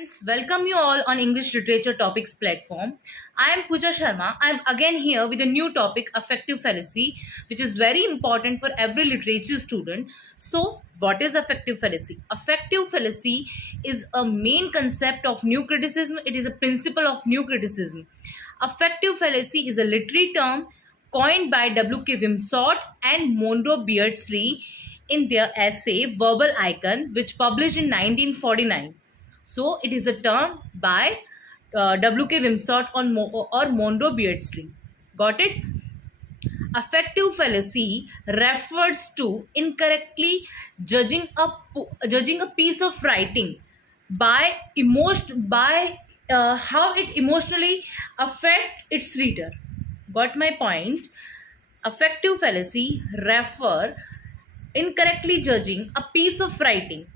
Friends, welcome you all on English Literature Topics platform. I am Pooja Sharma. I am again here with a new topic, affective fallacy, which is very important for every literature student. So, what is affective fallacy? Affective fallacy is a main concept of new criticism. It is a principle of new criticism. Affective fallacy is a literary term coined by W.K. Wimsatt and Monroe Beardsley in their essay Verbal Icon, which published in 1949. So it is a term by W.K. Wimsatt or Monroe Beardsley. Got it? Affective fallacy refers to incorrectly judging a piece of writing by how it emotionally affect its reader. Got my point? Affective fallacy refer incorrectly judging a piece of writing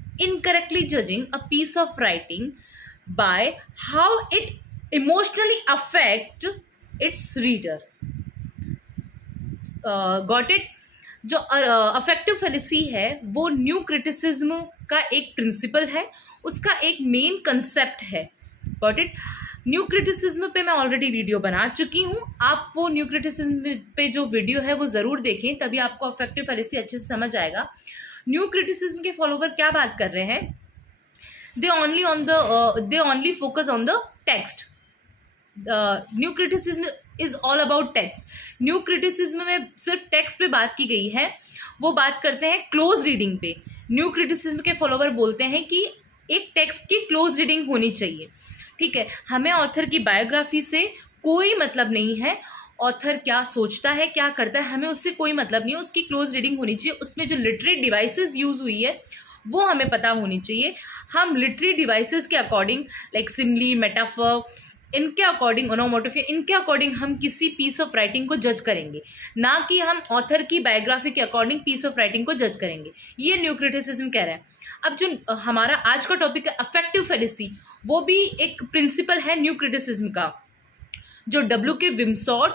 by how it emotionally affect its reader. Got it? जो affective fallacy है वो new criticism का एक principal है, उसका एक main concept है. Got it? New criticism पे मैं ऑलरेडी वीडियो बना चुकी हूँ. आप वो न्यू क्रिटिसिज्म पे जो वीडियो है वो ज़रूर देखें, तभी आपको अफेक्टिव फेलिसी अच्छे से समझ आएगा. न्यू क्रिटिसिज्म के फॉलोवर क्या बात कर रहे हैं? They only focus on the text. New criticism is all about text. New criticism में सिर्फ टेक्स्ट पे बात की गई है. वो बात करते हैं क्लोज रीडिंग पे. न्यू क्रिटिसिज्म के फॉलोवर बोलते हैं कि एक टेक्स्ट की क्लोज रीडिंग होनी चाहिए. ठीक है, हमें ऑथर की बायोग्राफी से कोई मतलब नहीं है. ऑथर क्या सोचता है, क्या करता है, हमें उससे कोई मतलब नहीं है. उसकी क्लोज रीडिंग होनी चाहिए. उसमें जो लिटरेरी डिवाइसेस यूज हुई है वो हमें पता होनी चाहिए. हम लिटरेरी डिवाइसेस के अकॉर्डिंग लाइक सिमली, मेटाफर, इनके अकॉर्डिंग, ओनोमोटोफिया, इनके अकॉर्डिंग हम किसी पीस ऑफ राइटिंग को जज करेंगे, ना कि हम ऑथर की बायोग्राफी के अकॉर्डिंग पीस ऑफ राइटिंग को जज करेंगे. ये न्यू क्रिटिसिज्म कह रहा है. अब जो हमारा आज का टॉपिक है अफेक्टिव फेलिसी, वो भी एक प्रिंसिपल है न्यू क्रिटिसिज्म का, जो W.K. विमसॉट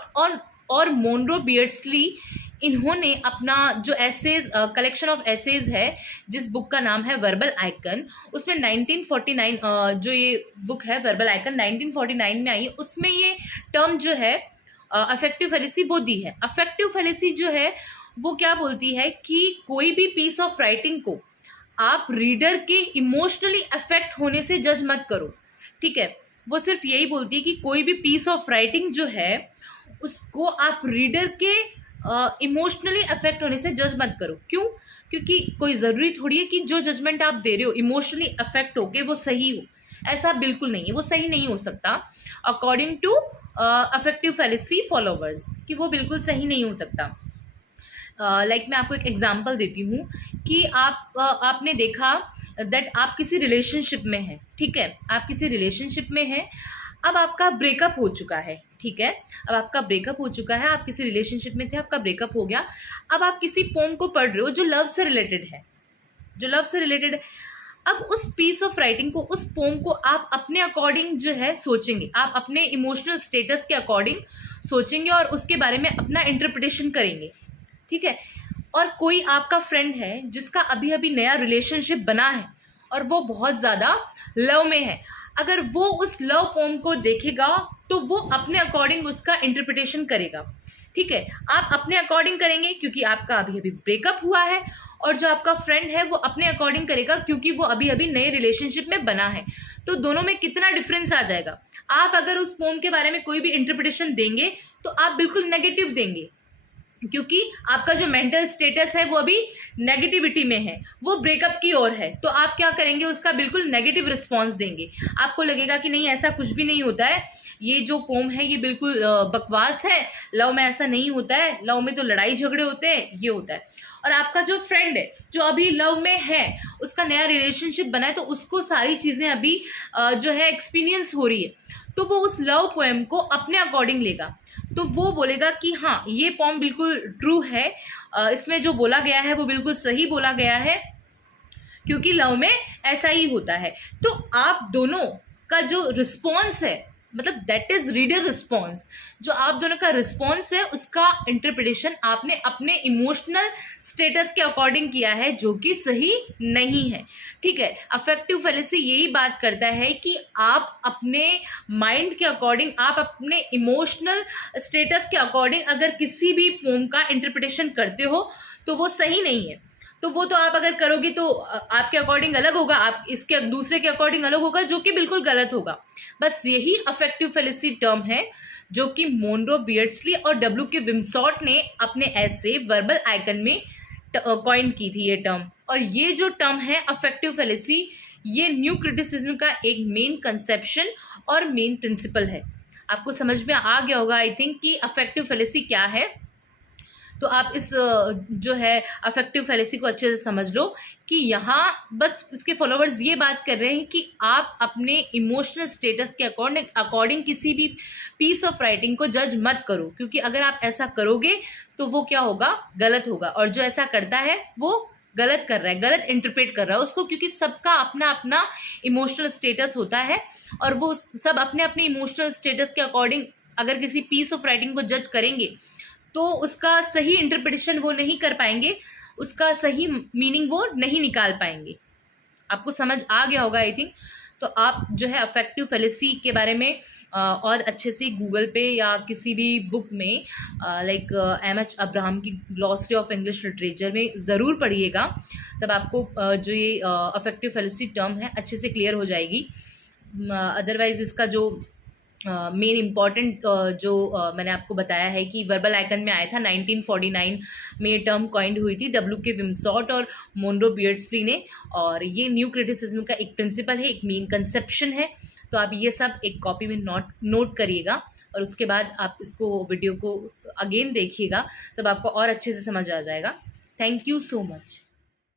और मोनरो बियर्डस्ली, इन्होंने अपना जो एसेज, कलेक्शन ऑफ एसेज है जिस बुक का नाम है वर्बल आइकन, उसमें 1949 जो ये बुक है वर्बल आइकन 1949 में आई है. उसमें ये टर्म जो है अफेक्टिव फेलिसी वो दी है. अफेक्टिव फेलिसी जो है वो क्या बोलती है कि कोई भी पीस ऑफ राइटिंग को आप रीडर के इमोशनली अफेक्ट होने से जज मत करो. ठीक है, वो सिर्फ यही बोलती है कि कोई भी पीस ऑफ राइटिंग जो है उसको आप रीडर के इमोशनली अफेक्ट होने से जज मत करो. क्यों? क्योंकि कोई ज़रूरी थोड़ी है कि जो जजमेंट आप दे रहे हो इमोशनली अफेक्ट होके वो सही हो. ऐसा बिल्कुल नहीं है, वो सही नहीं हो सकता according to affective fallacy followers, कि वो बिल्कुल सही नहीं हो सकता. लाइक मैं आपको एक एग्जांपल देती हूँ कि आपने देखा दैट आप किसी रिलेशनशिप में हैं. ठीक है, आप किसी रिलेशनशिप में हैं. अब आपका ब्रेकअप हो चुका है. ठीक है, अब आपका ब्रेकअप हो चुका है. आप किसी रिलेशनशिप में थे, आपका ब्रेकअप हो गया. अब आप किसी पोम को पढ़ रहे हो जो लव से रिलेटेड है. अब उस पीस ऑफ राइटिंग को, उस पोम को आप अपने अकॉर्डिंग जो है सोचेंगे, आप अपने इमोशनल स्टेटस के अकॉर्डिंग सोचेंगे और उसके बारे में अपना इंटरप्रिटेशन करेंगे. ठीक है, और कोई आपका फ्रेंड है जिसका अभी अभी नया रिलेशनशिप बना है और वो बहुत ज़्यादा लव में है. अगर वो उस लव पोम को देखेगा तो वो अपने अकॉर्डिंग उसका इंटरप्रिटेशन करेगा. ठीक है, आप अपने अकॉर्डिंग करेंगे क्योंकि आपका अभी अभी ब्रेकअप हुआ है, और जो आपका फ्रेंड है वो अपने अकॉर्डिंग करेगा क्योंकि वो अभी अभी नए रिलेशनशिप में बना है. तो दोनों में कितना डिफरेंस आ जाएगा. आप अगर उस पोम के बारे में कोई भी इंटरप्रिटेशन देंगे तो आप बिल्कुल नेगेटिव देंगे, क्योंकि आपका जो मेंटल स्टेटस है वो अभी नेगेटिविटी में है, वो ब्रेकअप की ओर है. तो आप क्या करेंगे, उसका बिल्कुल नेगेटिव रिस्पॉन्स देंगे. आपको लगेगा कि नहीं, ऐसा कुछ भी नहीं होता है, ये जो पोम है ये बिल्कुल बकवास है, लव में ऐसा नहीं होता है, लव में तो लड़ाई झगड़े होते हैं, ये होता है. और आपका जो फ्रेंड है जो अभी लव में है, उसका नया रिलेशनशिप बना है, तो उसको सारी चीज़ें अभी जो है एक्सपीरियंस हो रही है, तो वो उस लव पोएम को अपने अकॉर्डिंग लेगा. तो वो बोलेगा कि हाँ, ये पोम बिल्कुल ट्रू है, इसमें जो बोला गया है वो बिल्कुल सही बोला गया है, क्योंकि लव में ऐसा ही होता है. तो आप दोनों का जो रिस्पॉन्स है मतलब दैट इज रीडर रिस्पॉन्स, जो आप दोनों का रिस्पॉन्स है उसका इंटरप्रिटेशन आपने अपने इमोशनल स्टेटस के अकॉर्डिंग किया है, जो कि सही नहीं है। ठीक है, अफेक्टिव फेलिसी यही बात करता है कि आप अपने माइंड के अकॉर्डिंग, आप अपने इमोशनल स्टेटस के अकॉर्डिंग अगर किसी भी पोम का इंटरप्रिटेशन करते हो तो वो सही नहीं है। तो वो तो आप अगर करोगे तो आपके अकॉर्डिंग अलग होगा, आप इसके दूसरे के अकॉर्डिंग अलग होगा, जो कि बिल्कुल गलत होगा। बस यही अफेक्टिव फेलिसी टर्म है जो कि मोनरो बियर्डस्ली और डब्ल्यू के विमसॉट ने अपने ऐसे वर्बल आइकन में कॉइन की थी ये टर्म। और ये जो टर्म है अफेक्टिव फेलिसी, ये न्यू क्रिटिसिज्म का एक मेन कंसेप्शन और मेन प्रिंसिपल है। आपको समझ में आ गया होगा आई थिंक कि अफेक्टिव फेलिसी क्या है। तो आप इस जो है अफेक्टिव फेलिसी को अच्छे से समझ लो कि यहाँ बस इसके फॉलोवर्स ये बात कर रहे हैं कि आप अपने इमोशनल स्टेटस के अकॉर्डिंग किसी भी पीस ऑफ राइटिंग को जज मत करो, क्योंकि अगर आप ऐसा करोगे तो वो क्या होगा, गलत होगा। और जो ऐसा करता है वो गलत कर रहा है, गलत इंटरप्रेट कर रहा है उसको, क्योंकि सबका अपना अपना इमोशनल स्टेटस होता है और वो सब अपने अपने इमोशनल स्टेटस के अकॉर्डिंग अगर किसी पीस ऑफ राइटिंग को जज करेंगे तो उसका सही इंटरप्रिटेशन वो नहीं कर पाएंगे, उसका सही मीनिंग वो नहीं निकाल पाएंगे। आपको समझ आ गया होगा आई थिंक। तो आप जो है अफेक्टिव फेलिसी के बारे में और अच्छे से गूगल पे या किसी भी बुक में लाइक एम.एच. अब्राहम की ग्लॉसरी ऑफ इंग्लिश लिटरेचर में ज़रूर पढ़िएगा, तब आपको जो ये अफेक्टिव फेलिसी टर्म है अच्छे से क्लियर हो जाएगी। अदरवाइज़ इसका जो मेन इम्पॉर्टेंट जो मैंने आपको बताया है कि वर्बल आइकन में आया था 1949 में, ये टर्म कॉइंड हुई थी डब्ल्यू के विमसॉट और मोनरो बियर्डस्ली ने। और ये न्यू क्रिटिसिज्म का एक प्रिंसिपल है, एक मेन कंसेप्शन है। तो आप ये सब एक कॉपी में नोट करिएगा और उसके बाद आप इसको वीडियो को अगेन देखिएगा, तब आपको और अच्छे से समझ आ जाएगा। Thank you so much.